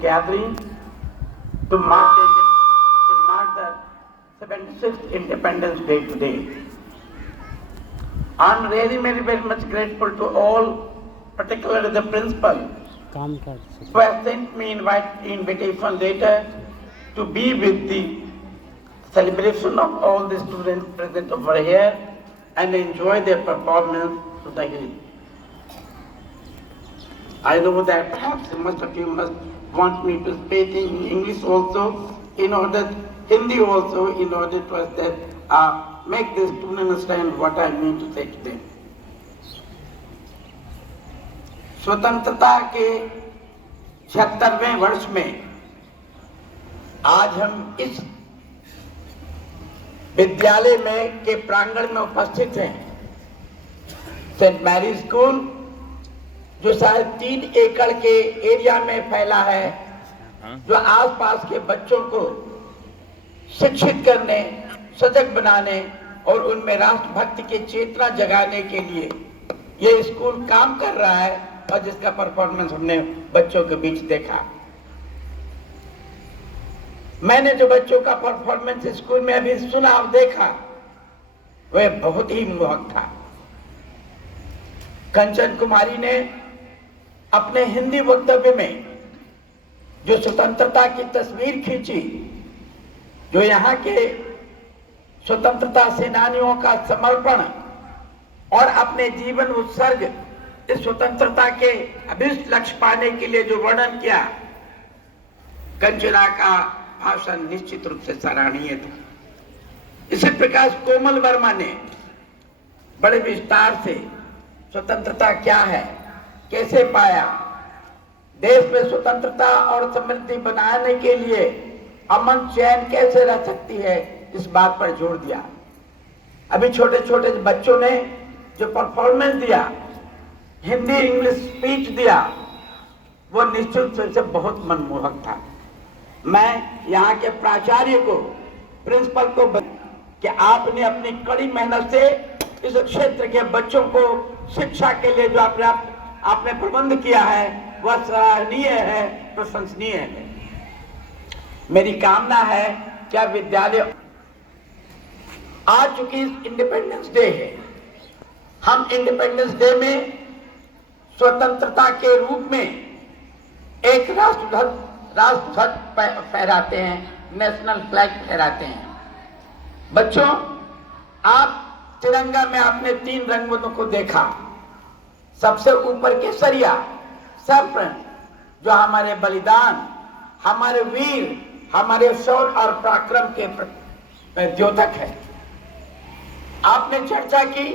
gathering to mark the 76th Independence Day today. I'm really very much grateful to all, particularly the principal, who has sent me invitation letter to be with the celebration of all the students present over here and enjoy their performance to the hill. I know that perhaps most of you must want me to speak in English also, Hindi also, in order to make the students understand what I mean to say to them. स्वतंत्रता के 76वें वर्ष में आज हम इस विद्यालय में के प्रांगण में उपस्थित हैं। सेंट मैरी स्कूल जो शायद 3 एकड़ के एरिया में फैला है, जो आसपास के बच्चों को शिक्षित करने, सजग बनाने और उनमें राष्ट्रभक्ति की चेतना जगाने के लिए ये स्कूल काम कर रहा है और जिसका परफॉर्मेंस हमने बच्चों के बीच देखा। मैंने जो बच्चों का परफॉर्मेंस स्कूल में अभी सुना और देखा वह बहुत ही मोहक था। कंचन कुमारी ने अपने हिंदी वक्तव्य में जो स्वतंत्रता की तस्वीर खींची, जो यहाँ के स्वतंत्रता सेनानियों का समर्पण और अपने जीवन उत्सर्ग इस स्वतंत्रता के अभिष्ट लक्ष्य पाने के लिए जो वर्णन किया, कंचना का भाषण निश्चित रूप से सराहनीय था। इसी प्रकार कोमल वर्मा ने बड़े विस्तार से स्वतंत्रता क्या है, कैसे पाया, देश में स्वतंत्रता और समृद्धि बनाने के लिए अमन चैन कैसे रह सकती है, इस बात पर जोर दिया। अभी छोटे छोटे बच्चों ने जो परफॉर्मेंस दिया, हिंदी इंग्लिश स्पीच दिया, वो निश्चित रूप से बहुत मनमोहक था। मैं यहाँ के प्राचार्य को, प्रिंसिपल को कि आपने अपनी कड़ी मेहनत से इस क्षेत्र के बच्चों को शिक्षा के लिए जो आपने प्रबंध किया है वह सराहनीय है, प्रशंसनीय है। मेरी कामना है कि विद्यालय आज चूंकि इंडिपेंडेंस डे है, हम इंडिपेंडेंस डे में स्वतंत्रता के रूप में एक राष्ट्रध्वज फहराते हैं, नेशनल फ्लैग फहराते हैं। बच्चों, आप तिरंगा में आपने 3 रंगों को देखा। सबसे ऊपर केसरिया, सैफ्रन, जो हमारे बलिदान, हमारे वीर, हमारे शौर्य और पराक्रम के द्योतक है। आपने चर्चा की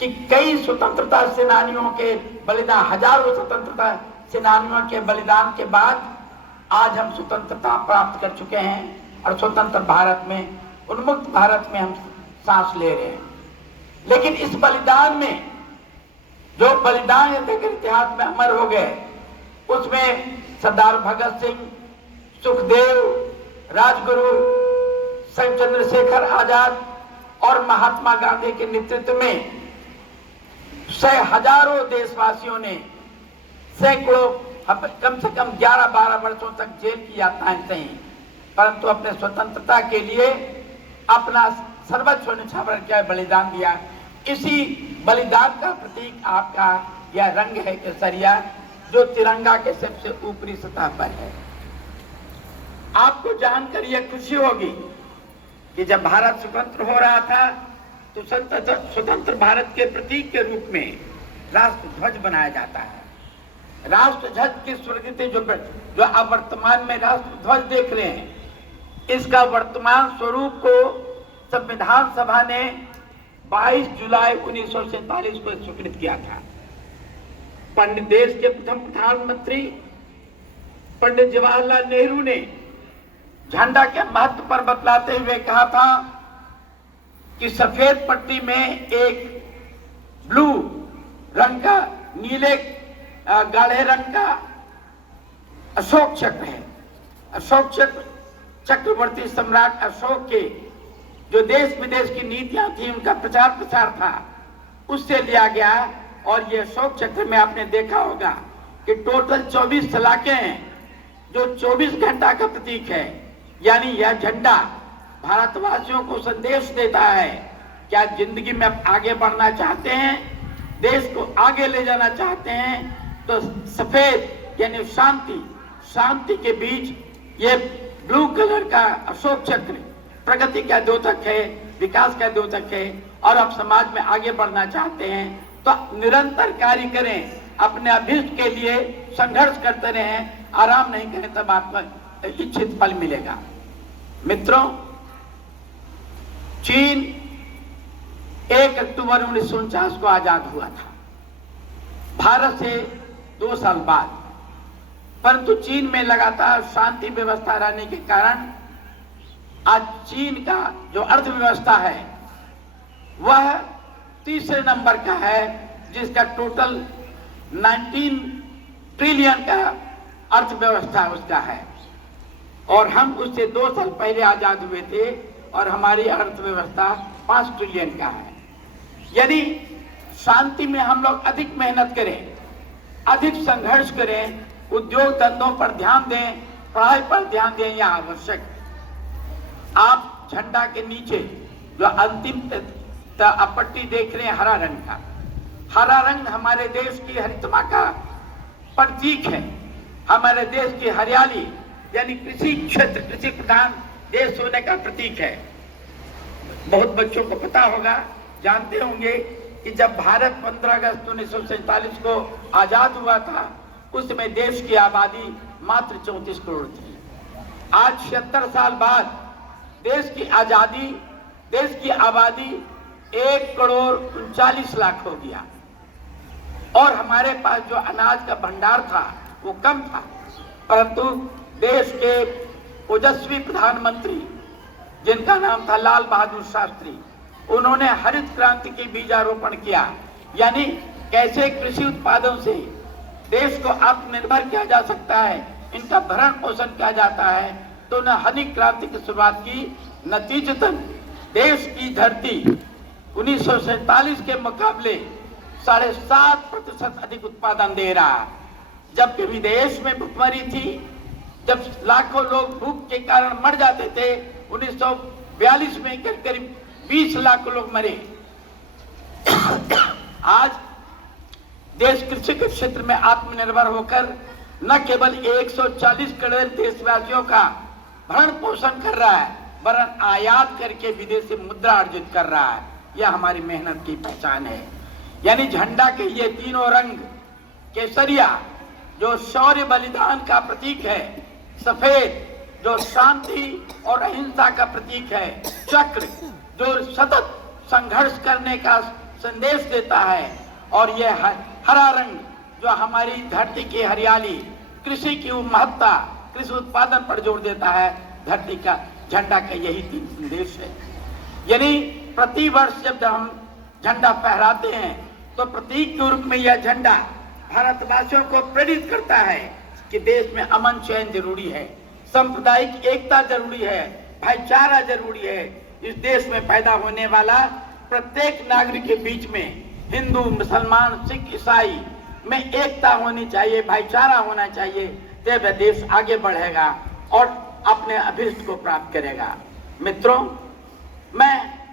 कि कई स्वतंत्रता सेनानियों के बलिदान, हजारों स्वतंत्रता सेनानियों के बलिदान के बाद आज हम स्वतंत्रता प्राप्त कर चुके हैं और स्वतंत्र भारत में, उन्मुक्त भारत में हम सांस ले रहे हैं। लेकिन इस बलिदान में जो बलिदान इतिहास में अमर हो गए, उसमें सरदार भगत सिंह, सुखदेव, राजगुरु, संत चंद्रशेखर आजाद और महात्मा गांधी के नेतृत्व में हजारों देशवासियों ने सैकड़ों, कम से कम 11-12 वर्षों तक जेल की यातनाएं सही, परंतु अपने स्वतंत्रता के लिए अपना सर्वस्व न्यौछावर किया, बलिदान दिया। इसी बलिदान का प्रतीक आपका यह रंग है केसरिया, जो तिरंगा के सबसे ऊपरी सतह पर है। आपको जानकर यह खुशी होगी कि जब भारत स्वतंत्र हो रहा था तो स्वतंत्र भारत के प्रतीक के रूप में राष्ट्रध्वज बनाया जाता है। राष्ट्रध्वज की स्वीकृति जो आप वर्तमान में राष्ट्रध्वज देख रहे हैं, इसका वर्तमान स्वरूप को संविधान सभा ने 22 जुलाई 1947 को स्वीकृत किया था। पंडित देश के प्रथम प्रधानमंत्री पंडित जवाहरलाल नेहरू ने झंडा के महत्व पर बतलाते हुए कहा था कि सफेद पट्टी में एक ब्लू रंग का, नीले गाढ़े रंग का अशोक चक्र है। अशोक चक्र चक्रवर्ती सम्राट अशोक के जो देश विदेश की नीतियां थी, उनका प्रचार प्रसार था, उससे लिया गया। और ये अशोक चक्र में आपने देखा होगा कि टोटल 24 सलाखें हैं, जो 24 घंटा का प्रतीक है, यानी यह झंडा भारतवासियों को संदेश देता है कि आप जिंदगी में आगे बढ़ना चाहते हैं, देश को आगे ले जाना चाहते हैं, तो सफेद यानी शांति के बीच ये ब्लू कलर का अशोक चक्र प्रगति का द्योतक है, विकास का द्योतक है। और आप समाज में आगे बढ़ना चाहते हैं तो निरंतर कार्य करें, अपने अभीष्ट के लिए संघर्ष करते रहें, आराम नहीं करें, तब आपको इच्छित फल मिलेगा। मित्रों, चीन 1 अक्टूबर 1949 को आजाद हुआ था, भारत से 2 साल बाद। परंतु चीन में लगातार शांति व्यवस्था रहने के कारण आज चीन का जो अर्थव्यवस्था है वह तीसरे नंबर का है, जिसका टोटल 19 ट्रिलियन का अर्थव्यवस्था उसका है। और हम उससे 2 साल पहले आजाद हुए थे और हमारी अर्थव्यवस्था 5 ट्रिलियन का है। यदि शांति में हम लोग अधिक मेहनत करें, अधिक संघर्ष करें, उद्योग धंधों पर ध्यान दें, पढ़ाई पर ध्यान दें, यह आवश्यक है। आप झंडा के नीचे जो अंतिम पट्टी देख रहे हैं हरा रंग का, हरा रंग हमारे देश की हरितमा का प्रतीक है, हमारे देश की हरियाली यानी कृषि क्षेत्र, कृषि प्रधान देश होने का प्रतीक है। बहुत बच्चों को पता होगा, जानते होंगे कि जब भारत 15 अगस्त 1947 को आजाद हुआ था, उस समय देश की आबादी मात्र 34 करोड़ थी। आज 76 साल बाद देश की आजादी, देश की आबादी 1 करोड़ 39 लाख हो गया और हमारे पास जो अनाज का भंडार था वो कम था। परंतु देश के ओजस्वी प्रधानमंत्री जिनका नाम था लाल बहादुर शास्त्री, उन्होंने हरित क्रांति की बीजारोपण किया, यानी कैसे कृषि उत्पादों से देश को आत्मनिर्भर किया जा सकता है, इनका भरण पोषण किया जाता है। तो उन्होंने हरित क्रांति की शुरुआत की। नतीजतन देश की धरती 1947 के मुकाबले 7.5% अधिक उत्पादन दे रहा है। जबकि विदेश में भुखमरी थी, जब लाखों लोग भूख के कारण मर जाते थे, 1942 में करीब 20 लाख लोग मरे। आज देश कृषि के क्षेत्र में आत्मनिर्भर होकर न केवल 140 करोड़ देशवासियों का भरण पोषण कर रहा है, वरन आयात करके विदेशी मुद्रा अर्जित कर रहा है। यह हमारी मेहनत की पहचान है। यानी झंडा के ये तीनों रंग, केसरिया जो शौर्य बलिदान का प्रतीक है, सफेद जो शांति और अहिंसा का प्रतीक है, चक्र जो सतत संघर्ष करने का संदेश देता है, और यह हरा रंग जो हमारी धरती की हरियाली, कृषि की महत्ता, कृषि उत्पादन पर जोर देता है। धरती का झंडा का यही 3 संदेश है। यानी प्रति वर्ष जब हम झंडा फहराते हैं तो प्रतीक के रूप में यह झंडा भारतवासियों को प्रेरित करता है कि देश में अमन चैन जरूरी है, सांप्रदायिक एकता जरूरी है, भाईचारा जरूरी है। इस देश में पैदा होने वाला प्रत्येक नागरिक के बीच में हिंदू, मुसलमान, सिख, ईसाई में एकता होनी चाहिए, भाईचारा होना चाहिए, तब देश आगे बढ़ेगा और अपने अभीष्ट को प्राप्त करेगा। मित्रों, मैं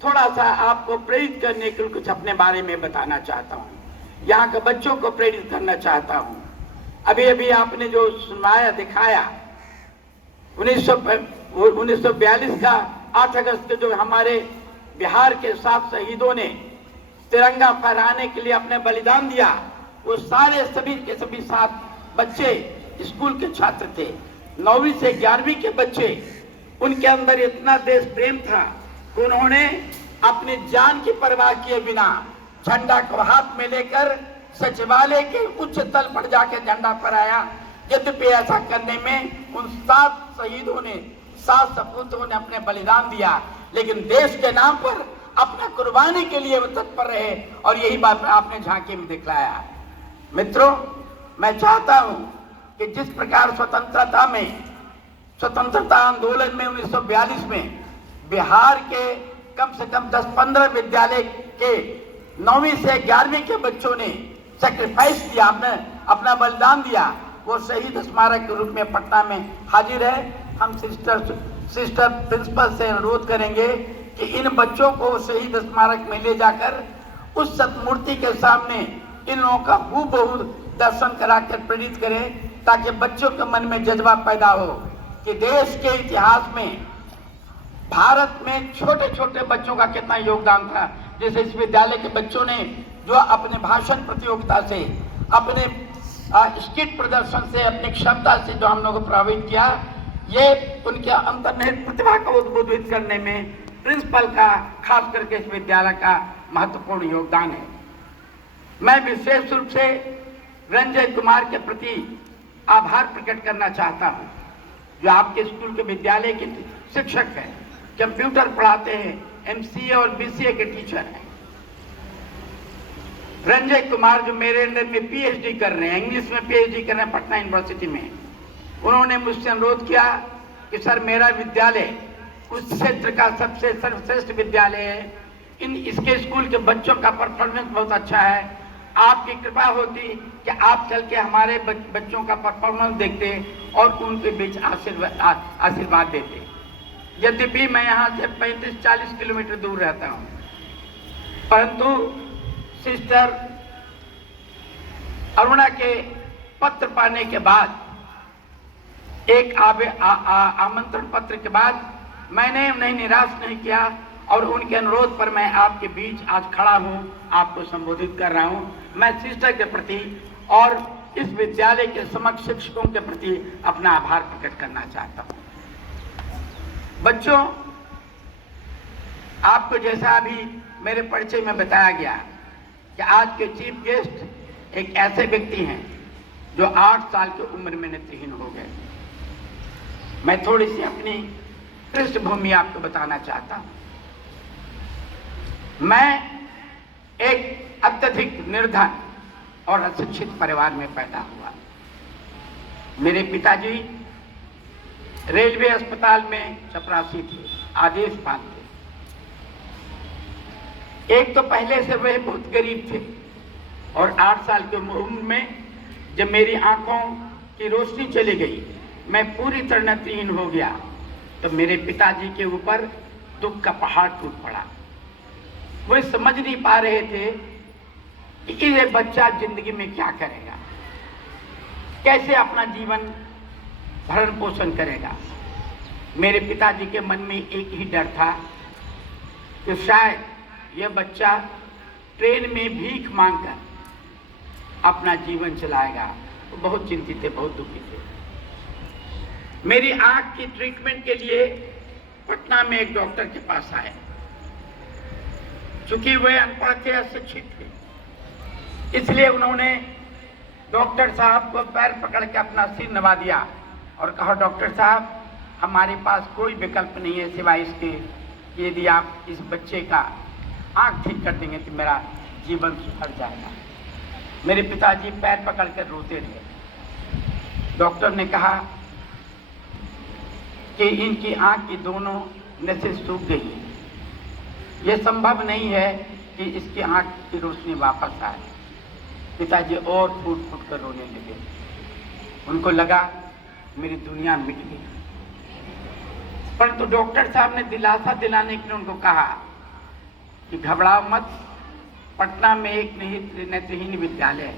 थोड़ा सा आपको प्रेरित करने के लिए कुछ अपने बारे में बताना चाहता हूँ, यहाँ के बच्चों को प्रेरित करना चाहता हूँ। अभी अभी आपने जो सुनाया, दिखाया, 1942 का 8 अगस्त के जो हमारे बिहार के 7 शहीदों ने तिरंगा फहराने के लिए अपने बलिदान दिया, वो सारे सभी के सभी 7 बच्चे स्कूल के छात्र थे, 9वीं से 11वीं के बच्चे। उनके अंदर इतना देश प्रेम था कि उन्होंने अपनी जान की परवाह किए बिना झंडा को हाथ में लेकर सचिवालय के उच्च तल पर जाकर झंडा फहराया। यद्यपि ऐसा करने में उन 7 शहीदों ने, 7 सपूतों ने अपने बलिदान दिया, लेकिन देश के नाम पर अपना कुर्बानी के लिए वो तत्पर रहे, और यही बात आपने झांकी में दिखलाया। मित्रों, मैं चाहता हूं कि जिस प्रकार स्वतंत्रता आंदोलन में 1942 में बिहार के कम से कम 10-15 विद्यालय के 9वीं से 11वीं के बच्चों ने सैक्रिफाइस किया, अपना बलिदान दिया, वो शहीद स्मारक के रूप में पटना में हाजिर है। हम सिस्टर प्रिंसिपल से अनुरोध करेंगे कि इन बच्चों को शहीद स्मारक में ले जाकर उस सतमूर्ति के सामने इन लोगों का हूबहू दर्शन कराकर प्रेरित करें, ताकि बच्चों के मन में जज्बा पैदा हो कि देश के इतिहास में भारत में छोटे छोटे बच्चों का कितना योगदान था। जैसे इस विद्यालय के बच्चों ने जो अपने भाषण प्रतियोगिता से, अपने स्किट प्रदर्शन से, अपनी क्षमता से जो हम लोगों को प्रभावित किया, ये उनके अंतर्निहित प्रतिभा को उद्बोधित करने में प्रिंसिपल का, खास करके इस विद्यालय का महत्वपूर्ण योगदान है। मैं विशेष रूप से रंजय कुमार के प्रति आभार प्रकट करना चाहता हूं, जो आपके स्कूल के विद्यालय के शिक्षक हैं, कंप्यूटर पढ़ाते हैं, एमसीए और बीसीए के टीचर हैं। रंजय कुमार जो मेरे अंदर में पीएचडी कर रहे हैं, इंग्लिश में पीएचडी कर रहे हैं पटना यूनिवर्सिटी में, उन्होंने मुझसे अनुरोध किया कि सर मेरा विद्यालय उस क्षेत्र का सबसे सर्वश्रेष्ठ विद्यालय है, इसके स्कूल के बच्चों का परफॉर्मेंस बहुत अच्छा है, आपकी कृपा होती कि आप चल के हमारे बच्चों का परफॉर्मेंस देखते और उनके बीच आशीर्वाद देते। यद्यपि मैं यहाँ से 35-40 किलोमीटर दूर रहता हूँ, परंतु सिस्टर अरुणा के पत्र पाने के बाद, एक आमंत्रण पत्र के बाद मैंने उन्हें निराश नहीं किया और उनके अनुरोध पर मैं आपके बीच आज खड़ा हूं, आपको संबोधित कर रहा हूं। मैं सिस्टर के प्रति और इस विद्यालय के समस्त शिक्षकों के प्रति अपना आभार प्रकट करना चाहता हूं। बच्चों, आपको जैसा अभी मेरे परिचय में बताया गया कि आज के चीफ गेस्ट एक ऐसे व्यक्ति हैं जो 8 साल की उम्र में नेत्रहीन हो गए। मैं थोड़ी सी अपनी पृष्ठभूमि आपको बताना चाहता हूं। मैं एक अत्यधिक निर्धन और अशिक्षित परिवार में पैदा हुआ। मेरे पिताजी रेलवे अस्पताल में चपरासी थे, आदेश पाल थे। एक तो पहले से वे बहुत गरीब थे और 8 साल की उम्र में जब मेरी आंखों की रोशनी चली गई, मैं पूरी तरह नेत्रहीन हो गया, तो मेरे पिताजी के ऊपर दुख का पहाड़ टूट पड़ा। वो समझ नहीं पा रहे थे कि ये बच्चा जिंदगी में क्या करेगा, कैसे अपना जीवन भरण पोषण करेगा। मेरे पिताजी के मन में एक ही डर था कि शायद यह बच्चा ट्रेन में भीख मांगकर अपना जीवन चलाएगा। वो बहुत चिंतित थे, बहुत दुखी थे। मेरी आंख की ट्रीटमेंट के लिए पटना में एक डॉक्टर के पास आए। चूंकि वे अनपढ़ थे, अशिक्षित थे, इसलिए उन्होंने डॉक्टर साहब को पैर पकड़ के अपना सिर नवा दिया और कहा, डॉक्टर साहब, हमारे पास कोई विकल्प नहीं है सिवाय इसके कि यदि आप इस बच्चे का आंख ठीक कर देंगे तो मेरा जीवन सुधर जाएगा। मेरे पिताजी पैर पकड़ कर रोते रहे। डॉक्टर ने कहा कि इनकी आंख की दोनों नसें सूख गई हैं, यह संभव नहीं है कि इसकी आंख की रोशनी वापस आए। पिताजी और फूट फूट कर रोने लगे। उनको लगा मेरी दुनिया मिट गई। परंतु डॉक्टर साहब ने दिलासा दिलाने के लिए उनको कहा कि घबराओ मत, पटना में एक नेत्रहीन विद्यालय है,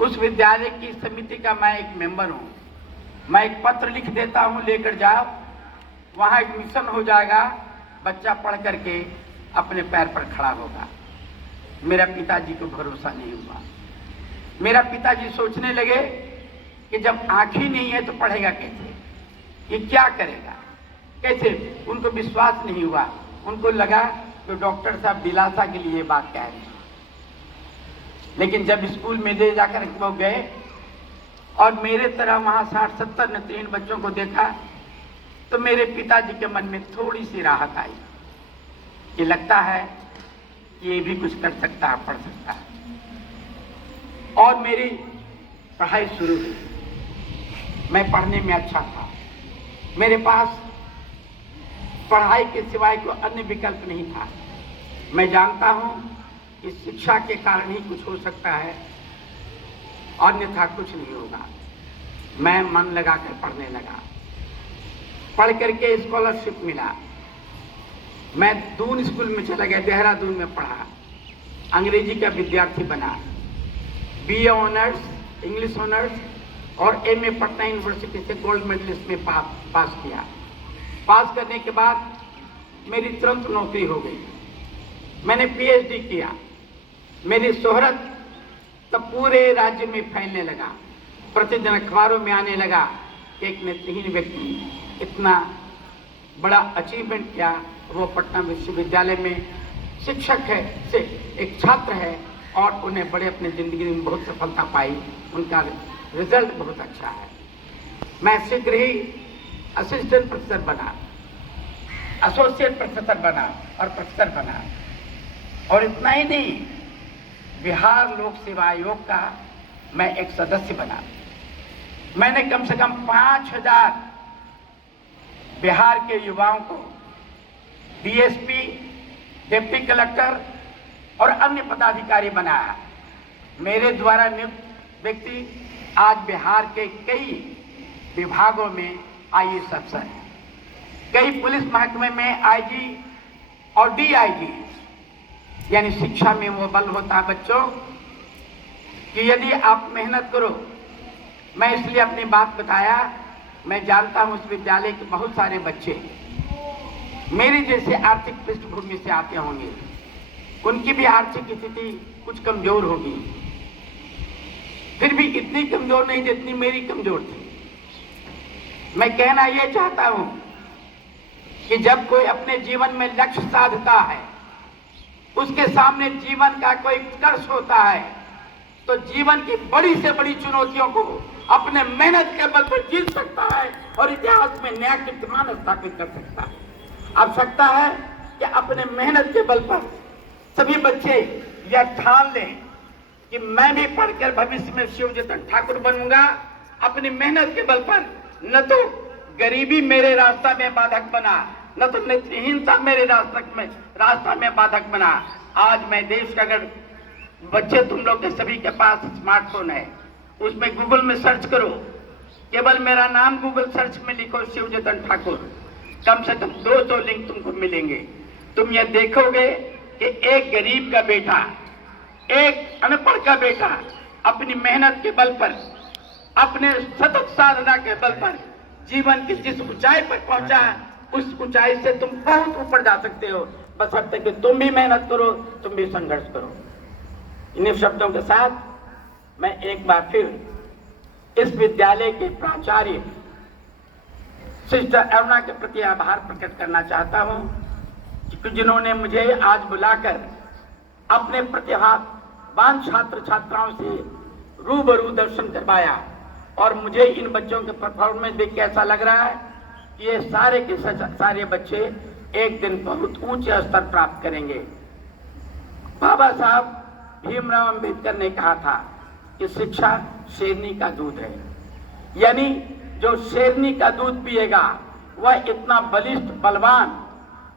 उस विद्यालय की समिति का मैं एक मेंबर हूँ। मैं एक पत्र लिख देता हूँ, लेकर जाओ, वहाँ एडमिशन हो जाएगा, बच्चा पढ़ करके अपने पैर पर खड़ा होगा। मेरा पिताजी को भरोसा नहीं हुआ। मेरा पिताजी सोचने लगे कि जब आँख ही नहीं है तो पढ़ेगा कैसे, ये क्या करेगा, कैसे। उनको विश्वास नहीं हुआ। उनको लगा कि डॉक्टर साहब दिलासा के लिए बात कह रहे हैं। लेकिन जब स्कूल में ले जाकर वो गए और मेरे तरह वहाँ 60-70 नेत्रहीन बच्चों को देखा, तो मेरे पिताजी के मन में थोड़ी सी राहत आई कि लगता है कि ये भी कुछ कर सकता है, पढ़ सकता है। और मेरी पढ़ाई शुरू हुई। मैं पढ़ने में अच्छा था, मेरे पास पढ़ाई के सिवाय कोई अन्य विकल्प नहीं था। मैं जानता हूँ कि शिक्षा के कारण ही कुछ हो सकता है, अन्यथा कुछ नहीं होगा। मैं मन लगाकर पढ़ने लगा। पढ़ करके स्कॉलरशिप मिला। मैं दून स्कूल में चला गया, देहरादून में पढ़ा, अंग्रेजी का विद्यार्थी बना, बीए ऑनर्स, इंग्लिश ऑनर्स और एमए पटना यूनिवर्सिटी से गोल्ड मेडलिस्ट में पास किया। पास करने के बाद मेरी तुरंत नौकरी हो गई। मैंने पीएचडी किया। मेरी शोहरत तब पूरे राज्य में फैलने लगा। प्रतिदिन अखबारों में आने लगा कि एक नेत्रहीन व्यक्ति इतना बड़ा अचीवमेंट किया। वो पटना विश्वविद्यालय में शिक्षक है, से एक छात्र है और उन्हें बड़े अपने ज़िंदगी में बहुत सफलता पाई। उनका रिजल्ट बहुत अच्छा है। मैं शीघ्र ही असिस्टेंट प्रोफेसर बना, एसोसिएट प्रोफेसर बना और प्रोफेसर बना। और इतना ही नहीं, बिहार लोक सेवा आयोग का मैं एक सदस्य बना। मैंने कम से कम 5000 बिहार के युवाओं को डीएसपी, डिप्टी कलेक्टर और अन्य पदाधिकारी बनाया। मेरे द्वारा नियुक्त व्यक्ति आज बिहार के कई विभागों में आईएएस अफसर हैं। कई पुलिस महकमे में आईजी और डीआईजी। यानी शिक्षा में वो बल होता है बच्चों कि यदि आप मेहनत करो। मैं इसलिए अपनी बात बताया, मैं जानता हूं उस विद्यालय के बहुत सारे बच्चे मेरी जैसे आर्थिक पृष्ठभूमि से आते होंगे। उनकी भी आर्थिक स्थिति कुछ कमजोर होगी, फिर भी इतनी कमजोर नहीं जितनी मेरी कमजोर थी। मैं कहना यह चाहता हूं कि जब कोई अपने जीवन में लक्ष्य साधता है, उसके सामने जीवन का कोई कर्ष होता है, तो जीवन की बड़ी से बड़ी चुनौतियों को अपने मेहनत के बल पर जीत सकता है और इतिहास में नया कीर्तिमान स्थापित कर सकता है। आवश्यकता है कि अपने मेहनत के बल पर सभी बच्चे यह ठान लें कि मैं भी पढ़कर भविष्य में शिवजतन ठाकुर बनूंगा। अपनी मेहनत के बल पर न तो गरीबी मेरे रास्ता में बाधक बना, न तो नेत्रहीनता मेरे रास्ता में बाधक बना। आज मैं देश का, अगर बच्चे तुम लोग के सभी के पास स्मार्टफोन है, उसमें गूगल में सर्च करो, केवल मेरा नाम गूगल सर्च में लिखो शिवजतन ठाकुर, कम से कम 200 लिंक तुमको मिलेंगे। तुम ये देखोगे कि एक गरीब का बेटा, एक अनपढ़ का बेटा अपनी मेहनत के बल पर, अपने सतत साधना के बल पर जीवन की जिस ऊंचाई पर पहुंचा, उस ऊंचाई से तुम बहुत ऊपर जा सकते हो, बशर्ते कि तुम भी मेहनत करो, तुम भी संघर्ष करो। इन्हीं शब्दों के साथ मैं एक बार फिर इस विद्यालय के प्राचार्य सिस्टर अरुणा के प्रति आभार प्रकट करना चाहता हूं कि जिन्होंने मुझे आज बुलाकर अपने प्रतिभावान छात्र छात्राओं से रूबरू दर्शन करवाया। और मुझे इन बच्चों के परफॉर्मेंस देख के ऐसा लग रहा है कि ये सारे के सारे बच्चे एक दिन बहुत ऊंचे स्तर प्राप्त करेंगे। बाबा साहब भीमराव अंबेडकर ने कहा था कि शिक्षा शेरनी का दूध है। यानी जो शेरनी का दूध पिएगा वह इतना बलिष्ठ, बलवान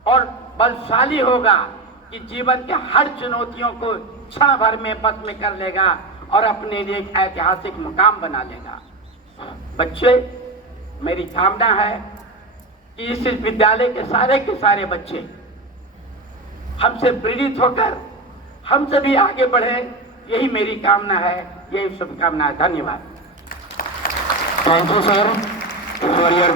और बलशाली होगा कि जीवन के हर चुनौतियों को क्षण भर में बस में कर लेगा और अपने लिए एक ऐतिहासिक मुकाम बना लेगा। बच्चे, मेरी कामना है कि इस विद्यालय के सारे बच्चे हमसे प्रेरित होकर हमसे भी आगे बढ़े, यही मेरी कामना है, यही शुभकामना है। धन्यवाद। Thank you sir for your